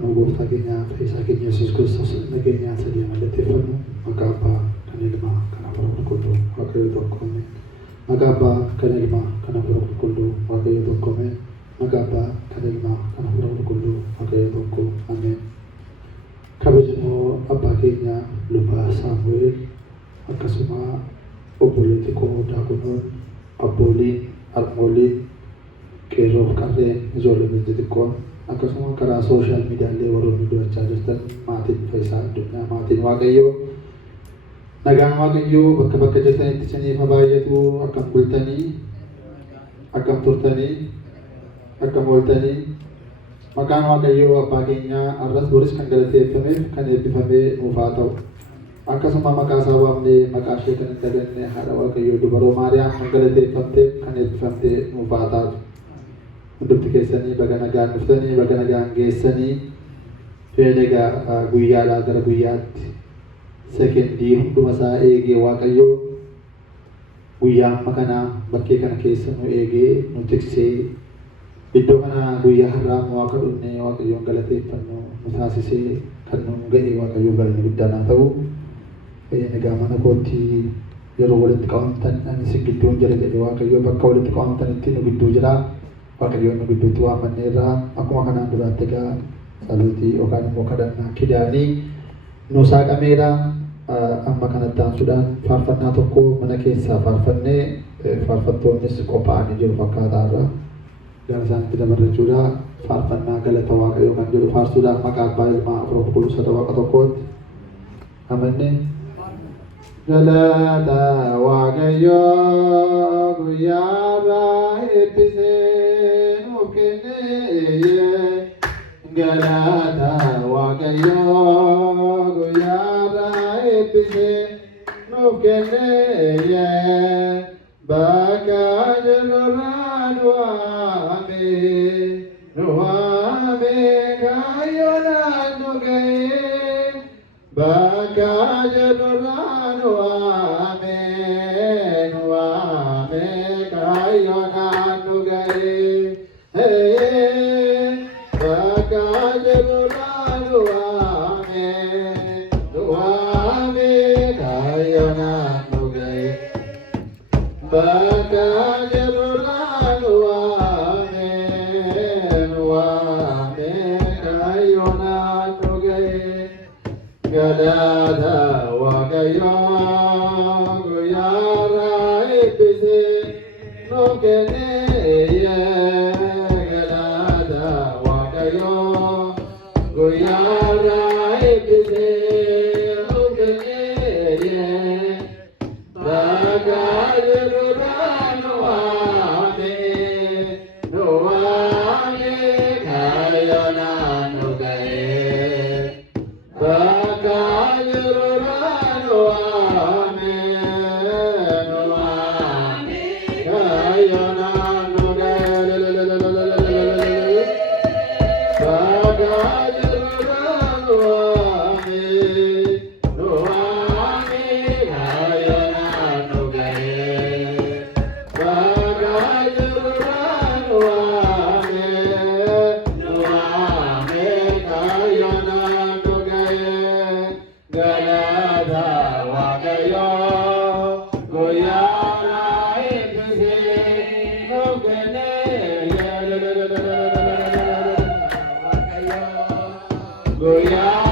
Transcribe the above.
Fannoo gooftaa keenya fayyisaa keenya Yesuus Kiristoos nageenyaa sadii mallatteeffannu maqaa Abbaa kan Ilmaa kan Hafuura Qulqulluu Waaqayyo tokkoome. Maqaa Abbaa kan Ilmaa kan Hafuura Qulqulluu Waaqayyo tokkoome. Maqaa Abbaa kan Ilmaa kan Hafuura Qulqulluu Waaqayyo tokko. Ameen. Kabajamoo abbaa keenya lubaa Saamu'eel akkasuma obboleetti koo Daakunoon abbooliin harmooliin qeerroof qarreen ijoolleen xixiqqoon akkasuma karaa sooshaal miidiyaalee warroonni du'achaa jirtan maatiin Fayyisaa Addunyaa maatiin Waaqayyoo nagaan Waaqayyoo bakka bakka jirtanitti isiniif haa baay'atu. Akkam bultanii akkam turtanii akkam ooltanii maqaan Waaqayyoo abbaa keenyaa arras boris kan galateeffameef kan eebbifamee nuuf haa ta'u. Akkasuma maqaa isaa waamnee maqaa ishee kan hin daganne haadha Waaqayyoo dubaroo Maariyaam kan galateeffamteef kan eebbifamtee nuuf haa taatu. Hundumti keessanii baga nagaan dhuftanii baga nagaan geessanii egaa guyyaadhaa gara guyyaatti sekendii hunduma isaa eegee Waaqayyoo guyyaa amma kanaa bakkee kana keessa nu eegee nu tiksee iddoo kana guyyaa har'aa Waaqa dhufnee Waaqayyoon galateeffannu nu taasisee kan nu ga'e Waaqayyoo galanni guddaan haa ta'u. Egaa mana kootti yeroo walitti qabamtan ani si gidduun jira jedhe Waaqayyoo bakka walitti qabamtanitti nu gidduu jira. Waaqayyoon nu gidduutti waamanneerraa akkuma kanaan duraatti egaa saluutii yookaan immoo kadhannaa kidaanii nu saaqameera. Amma kanatti aansuudhaan faarfannaa tokko mana keessaa faarfannee faarfattoonnis qophaa'anii jiru fakkaataarra gara isaanitti dabarrachuudha. Faarfannaa galata Waaqayyoo kan jedhu faarsuudhaan maqaa Abbaa Ilmaa Hafuura Qulqulluu Sada Waaqa tokkootti amannee. Galata Waaqayyoo guyyaarraa eebbisee nuuf kennee. Galata Waaqayyoo guyyaarraa eebbisee nuuf kennee. Bakka jirurraa nu waame kaayyoodhaan nu ga'e. Bakka jirurraa nu waame kaayyoodhaan nu ga'e. Bakka jirurraa nu waame kaayyoodhaan nu ga'e. Bakka jirurraa nu waame kaayyoodhaan nu ga'e. Galata Waaqayyoo guyyaarraa eebbisee nuuf kennee. Galata Waaqayyoo guyyaarraa eebbisee nuuf kennee. Bakka jirurraa nu waame kaayyoodhaan nu ga'e. Bakka jirurraa nu waame kaayyoodhaan nu ga'e. Bakka jirurraa nu waame kaayyoodhaan nu ga'e. Bakka jirurraa nu waame kaayyoodhaan nu ga'e. Galata Waaqayyoo guyyaarraa eebbisee nuuf kennee. Guyyaa